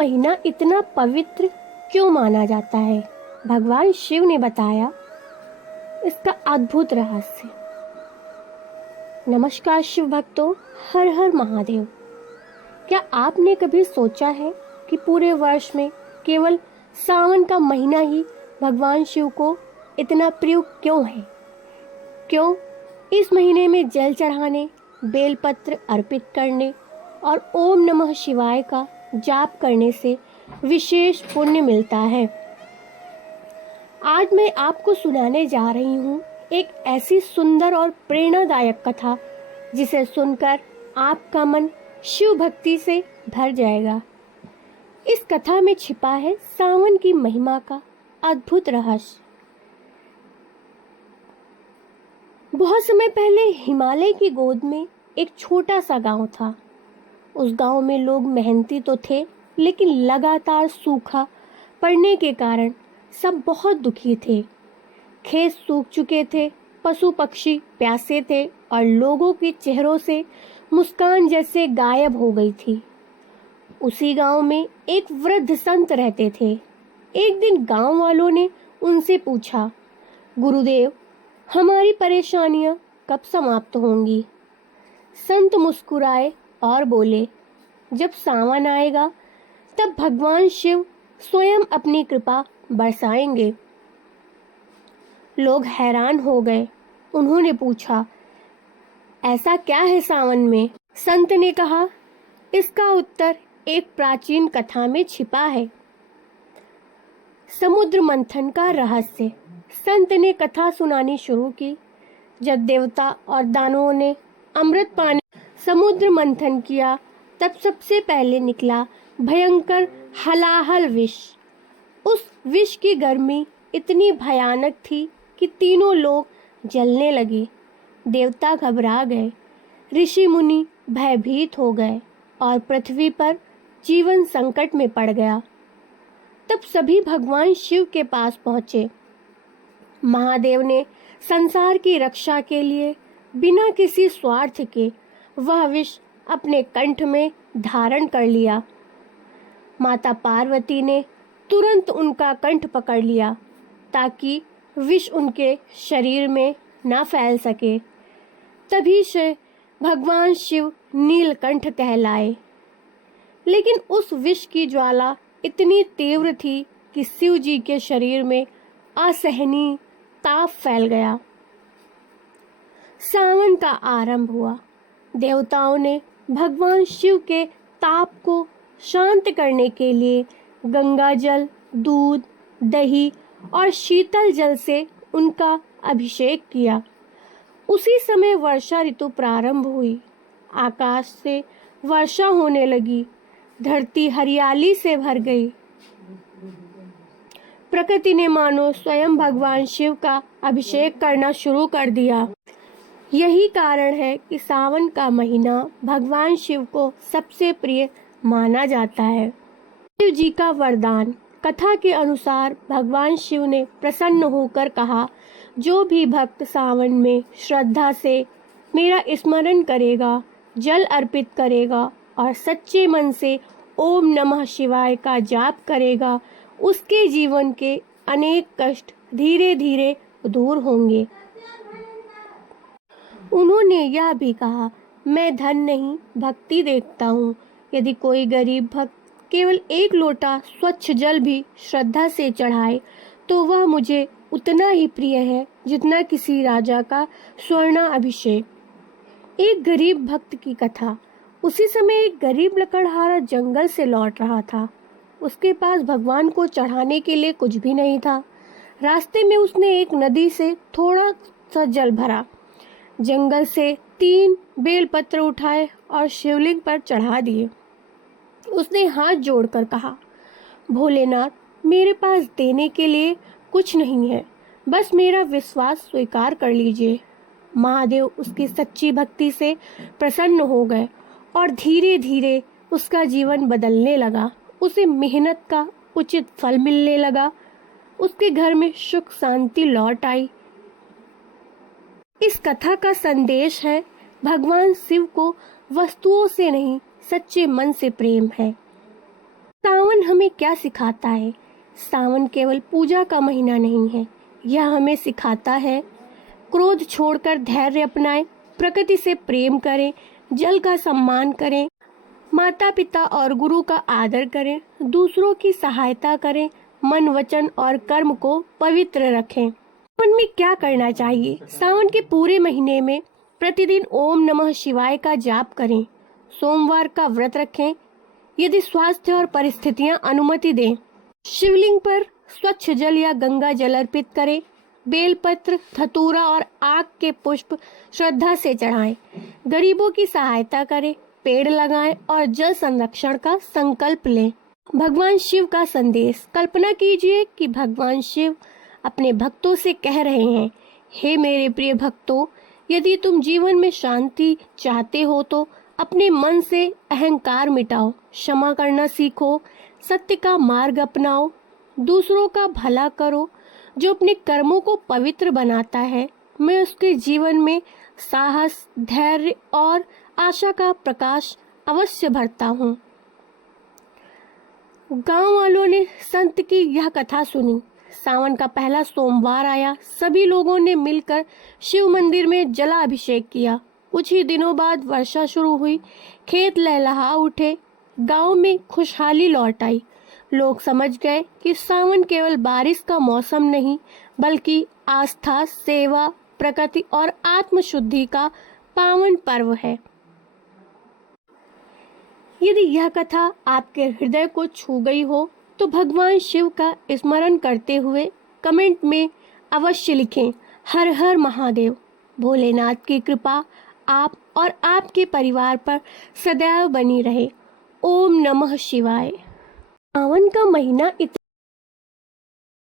महीना इतना पवित्र क्यों माना जाता है? भगवान शिव ने बताया इसका अद्भुत रहस्य। नमस्कार शिव भक्तों, हर हर महादेव। क्या आपने कभी सोचा है कि पूरे वर्ष में केवल सावन का महीना ही भगवान शिव को इतना प्रिय क्यों है? क्यों इस महीने में जल चढ़ाने, बेलपत्र अर्पित करने और ओम नमः शिवाय का जाप करने से विशेष पुण्य मिलता है? आज मैं आपको सुनाने जा रही हूँ एक ऐसी सुंदर और प्रेरणादायक कथा जिसे सुनकर आपका मन शिव भक्ति से भर जाएगा। इस कथा में छिपा है सावन की महिमा का अद्भुत रहस्य। बहुत समय पहले हिमालय की गोद में एक छोटा सा गांव था। उस गांव में लोग मेहनती तो थे, लेकिन लगातार सूखा पड़ने के कारण सब बहुत दुखी थे। खेत सूख चुके थे, पशु पक्षी प्यासे थे और लोगों के चेहरों से मुस्कान जैसे गायब हो गई थी। उसी गांव में एक वृद्ध संत रहते थे। एक दिन गांव वालों ने उनसे पूछा, गुरुदेव, हमारी परेशानियां कब समाप्त होंगी? संत मुस्कुराए और बोले, जब सावन आएगा तब भगवान शिव स्वयं अपनी कृपा बरसाएंगे। लोग हैरान हो गए। उन्होंने पूछा, ऐसा क्या है सावन में? संत ने कहा, इसका उत्तर एक प्राचीन कथा में छिपा है। समुद्र मंथन का रहस्य। संत ने कथा सुनानी शुरू की। जब देवता और दानवों ने अमृत पाने समुद्र मंथन किया, तब सबसे पहले निकला भयंकर हलाहल विष। उस विष की गर्मी इतनी भयानक थी कि तीनों लोग जलने लगे। देवता घबरा गए, ऋषि मुनि भयभीत हो गए और पृथ्वी पर जीवन संकट में पड़ गया। तब सभी भगवान शिव के पास पहुंचे। महादेव ने संसार की रक्षा के लिए बिना किसी स्वार्थ के वह विष अपने कंठ में धारण कर लिया। माता पार्वती ने तुरंत उनका कंठ पकड़ लिया ताकि विष उनके शरीर में न फैल सके। तभी से भगवान शिव नीलकंठ कहलाए। लेकिन उस विष की ज्वाला इतनी तीव्र थी कि शिव जी के शरीर में असहनीय ताप फैल गया। सावन का आरंभ हुआ। देवताओं ने भगवान शिव के ताप को शांत करने के लिए गंगा जल, दूध, दही और शीतल जल से उनका अभिषेक किया। उसी समय वर्षा ऋतु प्रारंभ हुई। आकाश से वर्षा होने लगी। धरती हरियाली से भर गई। प्रकृति ने मानो स्वयं भगवान शिव का अभिषेक करना शुरू कर दिया। यही कारण है कि सावन का महीना भगवान शिव को सबसे प्रिय माना जाता है। शिव जी का वरदान। कथा के अनुसार भगवान शिव ने प्रसन्न होकर कहा, जो भी भक्त सावन में श्रद्धा से मेरा स्मरण करेगा, जल अर्पित करेगा और सच्चे मन से ओम नमः शिवाय का जाप करेगा, उसके जीवन के अनेक कष्ट धीरे धीरे दूर होंगे। उन्होंने यह भी कहा, मैं धन नहीं भक्ति देखता हूँ। यदि कोई गरीब भक्त केवल एक लोटा स्वच्छ जल भी श्रद्धा से चढ़ाए तो वह मुझे उतना ही प्रिय है जितना किसी राजा का स्वर्ण अभिषेक। एक गरीब भक्त की कथा। उसी समय एक गरीब लकड़हारा जंगल से लौट रहा था। उसके पास भगवान को चढ़ाने के लिए कुछ भी नहीं था। रास्ते में उसने एक नदी से थोड़ा सा जल भरा, जंगल से 3 बेलपत्र उठाए और शिवलिंग पर चढ़ा दिए। उसने हाथ जोड़कर कहा, भोलेनाथ, मेरे पास देने के लिए कुछ नहीं है, बस मेरा विश्वास स्वीकार कर लीजिए। महादेव उसकी सच्ची भक्ति से प्रसन्न हो गए और धीरे धीरे उसका जीवन बदलने लगा। उसे मेहनत का उचित फल मिलने लगा। उसके घर में सुख शांति लौट आई। इस कथा का संदेश है, भगवान शिव को वस्तुओं से नहीं, सच्चे मन से प्रेम है। सावन हमें क्या सिखाता है? सावन केवल पूजा का महीना नहीं है, यह हमें सिखाता है क्रोध छोड़कर धैर्य अपनाएं, प्रकृति से प्रेम करें, जल का सम्मान करें, माता पिता और गुरु का आदर करें, दूसरों की सहायता करें, मन वचन और कर्म को पवित्र रखें। सावन में क्या करना चाहिए? सावन के पूरे महीने में प्रतिदिन ओम नमः शिवाय का जाप करें, सोमवार का व्रत रखें यदि स्वास्थ्य और परिस्थितियां अनुमति दें, शिवलिंग पर स्वच्छ जल या गंगा जल अर्पित करें, बेलपत्र, धतूरा और आक के पुष्प श्रद्धा से चढ़ाएं, गरीबों की सहायता करें, पेड़ लगाएं और जल संरक्षण का संकल्प लें। भगवान शिव का संदेश। कल्पना कीजिए कि भगवान शिव अपने भक्तों से कह रहे हैं, हे मेरे प्रिय भक्तों, यदि तुम जीवन में शांति चाहते हो तो अपने मन से अहंकार मिटाओ, क्षमा करना सीखो, सत्य का मार्ग अपनाओ, दूसरों का भला करो। जो अपने कर्मों को पवित्र बनाता है, मैं उसके जीवन में साहस, धैर्य और आशा का प्रकाश अवश्य भरता हूँ। गांव वालों ने संत की यह कथा सुनी। सावन का पहला सोमवार आया, सभी लोगों ने मिलकर शिव मंदिर में जलाभिषेक किया। कुछ ही दिनों बाद वर्षा शुरू हुई, खेत लहलहा उठे, गांव में खुशहाली लौट आई। लोग समझ गए कि सावन केवल बारिश का मौसम नहीं, बल्कि आस्था, सेवा, प्रकृति और आत्मशुद्धि का पावन पर्व है। यदि यह कथा आपके हृदय को छू गई हो तो भगवान शिव का स्मरण करते हुए कमेंट में अवश्य लिखें, हर हर महादेव। भोलेनाथ की कृपा आप और आपके परिवार पर सदैव बनी रहे। ओम नमः शिवाय। सावन का महीना